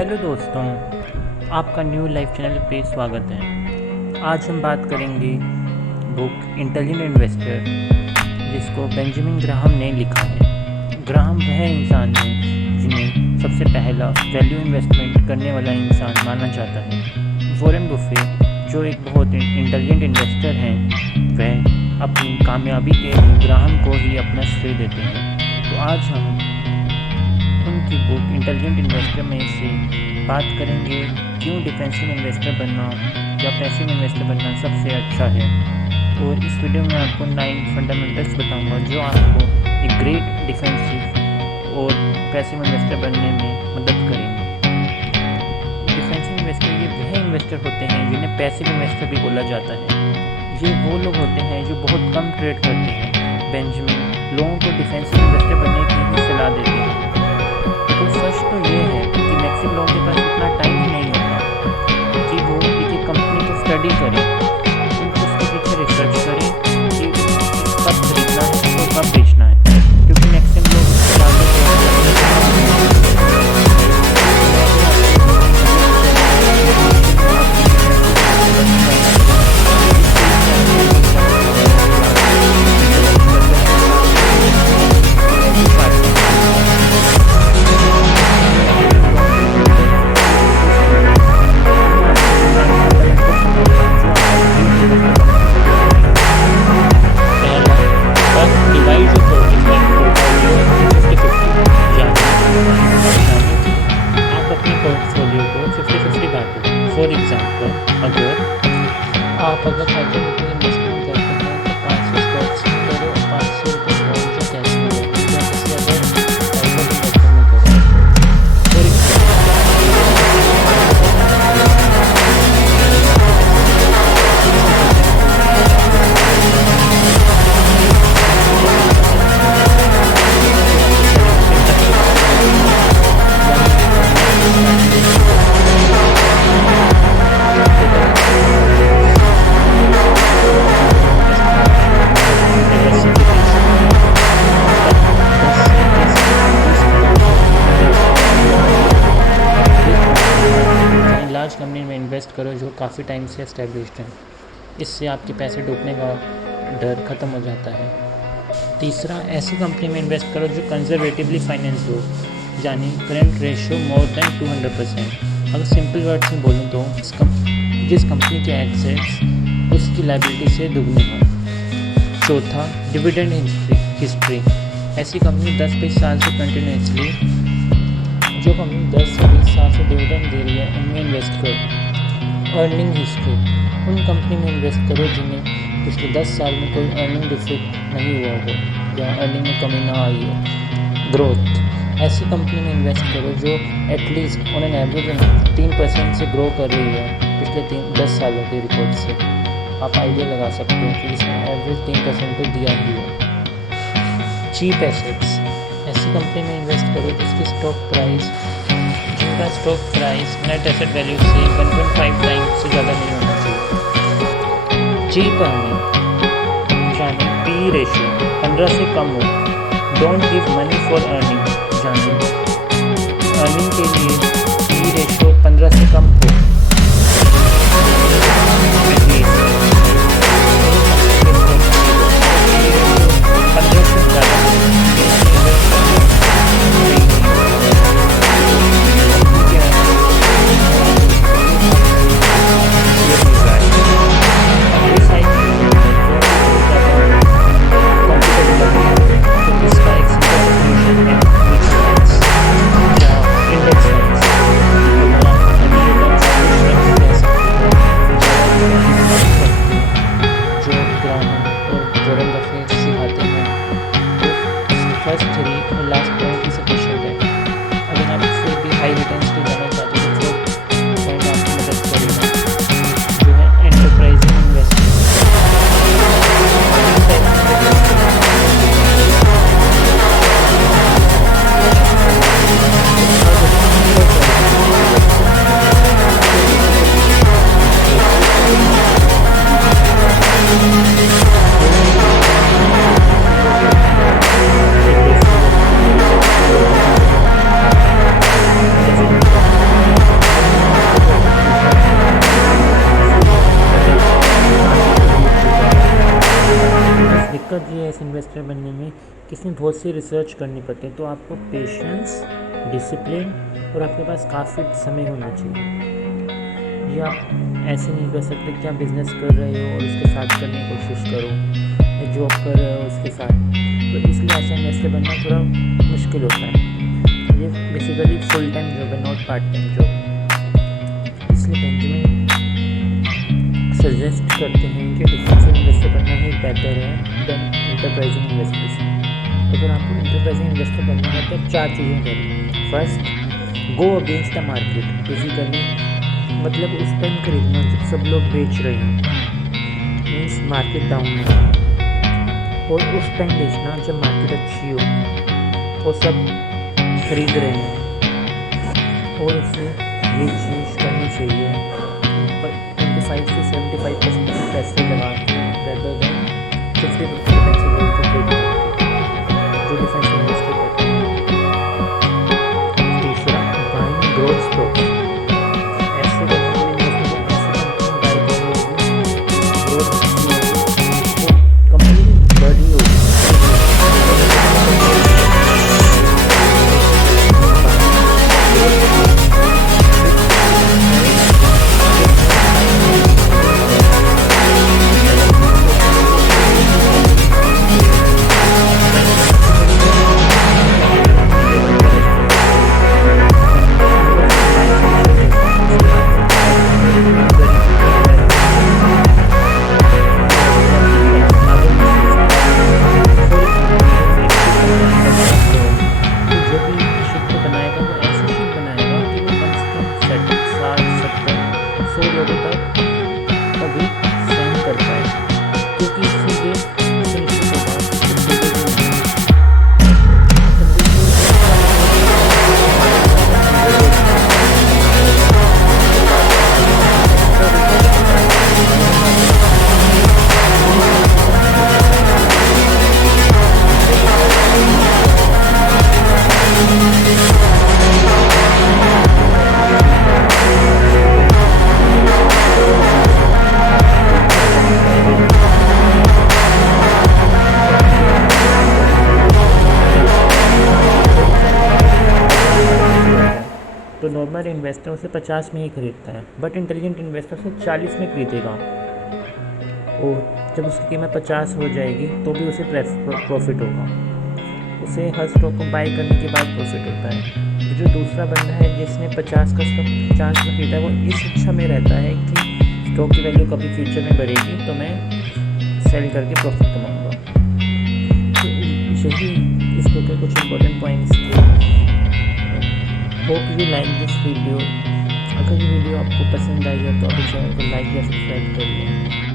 Hello दोस्तों, आपका new life channel पे स्वागत है। आज हम बात करेंगे बुक इंटेलिजेंट इन्वेस्टर, जिसको बेंजामिन ग्राहम ने लिखा है। ग्राहम वह इंसान है जिन्हें सबसे पहला वैल्यू इन्वेस्टमेंट करने वाला इंसान माना जाता है। वॉरेन बुफे, जो एक बहुत इंटेलिजेंट इन्वेस्टर हैं, वह अपनी कामयाबी के लिए ग्राहम को ही अपना श्रेय देते हैं। तो आज हम उनकी बुक इंटेलिजेंट इन्वेस्टर में से बात करेंगे क्यों डिफेंसिव इन्वेस्टर बनना या पैसिव इन्वेस्टर बनना सबसे अच्छा है। और इस वीडियो में आपको 9 फंडामेंटल्स बताऊंगा जो आपको एक ग्रेट डिफेंसिव और पैसिव इन्वेस्टर बनने में मदद करेंगे। डिफेंसिव इन्वेस्टर ये वह इन्वेस्टर होते हैं जिन्हें पैसिव इन्वेस्टर भी बोला जाता है। ये वो लोग होते हैं जो बहुत कम ट्रेड करते हैं। बेंजामिन लोगों को डिफेंसिव इन्वेस्टर बनने की ही सलाह देते हैं। तो सच तो ये है कि मैक्सिमम लोगों के पास इतना टाइम ही नहीं होता कि वो एक कंपनी को स्टडी करें, उनको उसके पीछे रिसर्च करें कि कब खरीदना है और कब बेचना है, क्योंकि मैक्सिमम लोग उसके आगे फॉर एग्जाम्पल, अगर 1000 रुपये इन्वेस्टमेंट करते हैं तो 500 स्टॉक्स में करो और 500 रुपये बॉन्ड जो कैश में लो, जैसे अगर 1000 इन्वेस्टमेंट में करो। फॉर लार्ज कंपनी में इन्वेस्ट करो जो काफ़ी टाइम से एस्टेब्लिश्ड है। इससे आपके पैसे डूबने का डर ख़त्म हो जाता है। तीसरा, ऐसी कंपनी में इन्वेस्ट करो जो कंजर्वेटिवली फाइनेंस हो, यानी करंट रेशियो मोर देन 200%। अगर सिंपल वर्ड्स में बोलूँ तो जिस कंपनी के एसेट्स उसकी लायबिलिटी से दुगने हों। चौथा, डिविडेंड हिस्ट्री। ऐसी कंपनी 10-20 साल से कंटिन्यूसली जो कंपनी 10 से 20 साल से डिविडेंड दे रही है उनमें इन्वेस्ट करो। अर्निंग हिस्ट्री, उन कंपनी में इन्वेस्ट करो जिन्हें पिछले 10 साल में कोई अर्निंग डिफिट नहीं हुआ हो या अर्निंग में कमी ना आई हो। ग्रोथ, ऐसी कंपनी में इन्वेस्ट करो जो एटलीस्ट ऑन एन एवरेज 3% से ग्रो कर रही है पिछले 10 सालों के रिकॉर्ड से। आप आइडिया लगा सकते हो कि इसमें एवरेज 3% तो दिया ही है। चीप एसेट्स, ऐसी कंपनी में इन्वेस्ट करो जिनका stock price net asset value से 1.5 टाइम्स से ज़्यादा नहीं होना चाहिए। चीप अर्निंग, यानी पी रेशियो 15 से कम हो। Don't give money for earning, यानी अर्निंग के लिए पी रेशियो 15 से कम हो। फर्स्ट 3 और लास्ट पॉइंट ही सफिशिएंट है। अगर आप फिर भी हाई रिटर्न्स के जाना चाहते हो तो पॉइंट आपकी मदद करेगा, जो है enterprising investment. Thank you. Investor बनने में किसी बहुत सी रिसर्च करनी पड़ती है, तो आपको पेशेंस, डिसिप्लिन और आपके पास काफ़ी समय होना चाहिए। ये आप ऐसे नहीं कर सकते कि आप बिज़नेस कर रहे हो और उसके साथ करने की कोशिश करो, या जॉब कर रहे हो उसके साथ, तो इसलिए ऐसा इन्वेस्टर बनना थोड़ा मुश्किल होता है। ये बेसिकली फुल टाइम जॉब है, नॉट पार्ट टाइम जॉब। इसलिए बेंजामिन सजेस्ट करते हैं कि डिफेंसिव इन्वेस्टर बनना ही बेहतर है देन इंटरप्राइजिंग इन्वेस्टर से। अगर आपको इंटरप्राइजिंग इन्वेस्टर बनना है तो 4 चीज़ें करें। First, go against the market. Basically मतलब उस टाइम खरीदना जब सब लोग बेच रहे हैं, मीन्स मार्केट डाउन है, और उस टाइम बेचना जब मार्केट अच्छी हो और सब खरीद रहे हैं। और उसे ये चीज़ करनी चाहिए, पर 25 से 75% पैसे लगा के रेदर देन 50% पैसे को ब्रेक करके जो डिफेंस इन्वेस्टर करते हैं। दूसरा, बाइंग ग्रोथ स्टॉक। ऐसे करने के लिए इन्वेस्टर को ऐसे कंपनी बाय करनी होगी, ग्रोथ अच्छी होगी, वो कंपनी बड़ी होगी। तो नॉर्मल इन्वेस्टर उसे 50 में ही खरीदता है, बट इंटेलिजेंट इन्वेस्टर उसे 40 में खरीदेगा, और जब उसकी कीमत 50 हो जाएगी तो भी उसे प्रॉफिट होगा। उसे हर स्टॉक को बाई करने के बाद प्रॉफिट होता है। जो दूसरा बंदा है जिसने 50 का स्टॉक 50 में खरीदा, वो इस इच्छा में रहता है कि स्टॉक की वैल्यू कभी फ्यूचर में बढ़ेगी तो मैं सेल करके प्रॉफिट कमाऊँगा। तो यही इस बुक के कुछ इंपॉर्टेंट पॉइंट्स थे। Hope you like this video. अगर ये वीडियो आपको पसंद आई है तो अभी चैनल को लाइक या सब्सक्राइब कर लें।